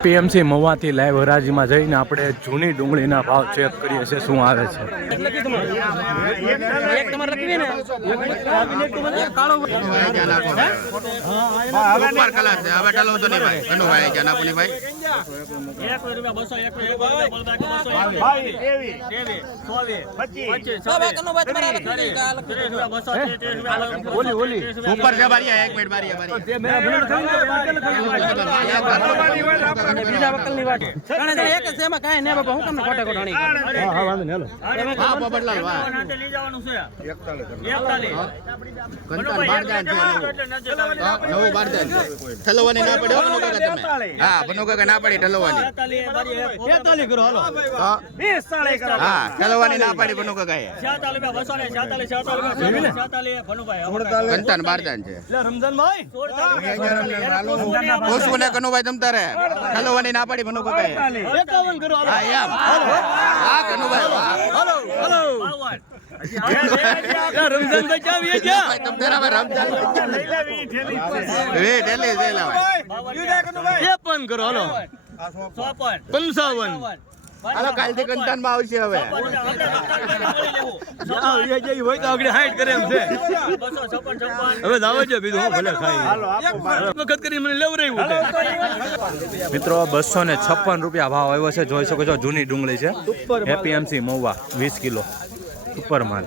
PMC મવાથી live હરાજીમાં જઈને આપણે જૂની ડુંગળીના ભાવ ચેક કરીએ છીએ શું આવે છે ઉપર છે ઘણું ભાઈ જ્યાં નાખું ભાઈ ઉપર છે બાપા હું તમને બારી બારી હા હા વાંધો નહીં હેલો. હા પોપટલાલ વાહ. નાતે લઈ જવાનું છે. નવું. હા, નવું બાર જાય છે ઠલવવાની ના પડે હો કાકા તમે. હા બનો કાકા ના પડે ઠલવાની. 43 કરો હાલો. હા. 20 કરો. હા ઠલવવાની ના પાડી બનુ કાકાએ કંતાન બાર જાન છે. ઓછું ને કનુભાઈ તમ હલો વાણી ના પાડી મનુ કાકા કરો હા એમ હા કનુભાઈ હલો હલો રમજાન ભાઈ ક્યાં વીએ ક્યાં તમ તેરા ભાઈ રમજાન લઈ લેવી ઠેલી રે ઠેલી લઈ લાવ એ પણ કરો હલો 55 55 હાલો કાલથી કંટનમાં આવશે હવે. મિત્રો બસો ને છપ્પન રૂપિયા ભાવ આવ્યો છે. જોઈ શકો છો જૂની ડુંગળી છે. એપીએમસી એમસી મહુવા વીસ કિલો. સુપર માલ.